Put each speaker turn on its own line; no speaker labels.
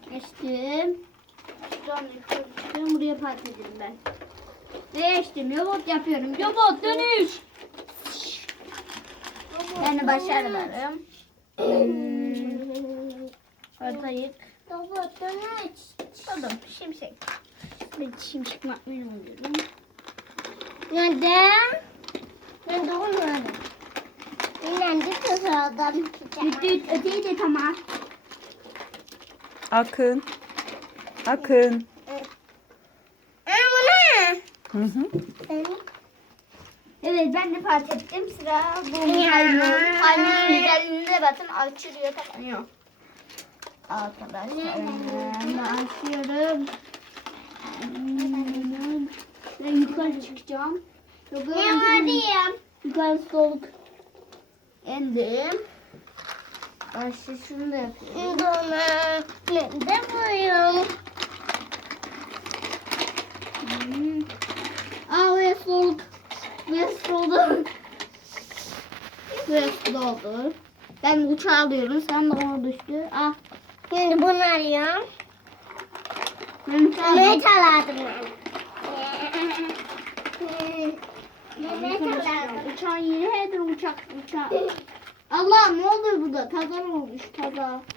Geçtim. Şuradan yukarı çıkıyorum. Buraya park edeyim ben. Geçtim. Robot yapıyorum. Robot dönüş. Yani başarılarım. Ortayık.
Robot dönüş.
Oğlum şimşek. Ben şimşek yapmayı oluyorum.
Neden? Ben de olmadım. Ben de sıradan
Bitti. Öteyi de tamam.
Akın. Akın.
Bu ne?
Hı hı.
Evet ben de fark ettim. Sıra bu maymun. Maymunun güzelliğine bakın. Açılıyor, kapanıyor. Arkadaşlar ben açıyorum. Ben yukarı çıkacağım.
Ne var diyeyim?
Yukarı soğuk. İndim. Başta şunu da yapıyorum.
Bana ne de buyum?
Aa ve soğuk. Ve soğuk. Ve doldu. Ben uçağı alıyorum. Sen de ona düştü. Ah.
Şimdi bunu arıyorum.
Ben uçağı
Ne
alıyorum.
çalardım ben? Ne çalardım?
Uçağın yeri her uçak. Allah ne oluyor burada? Kaza olmuş kaza.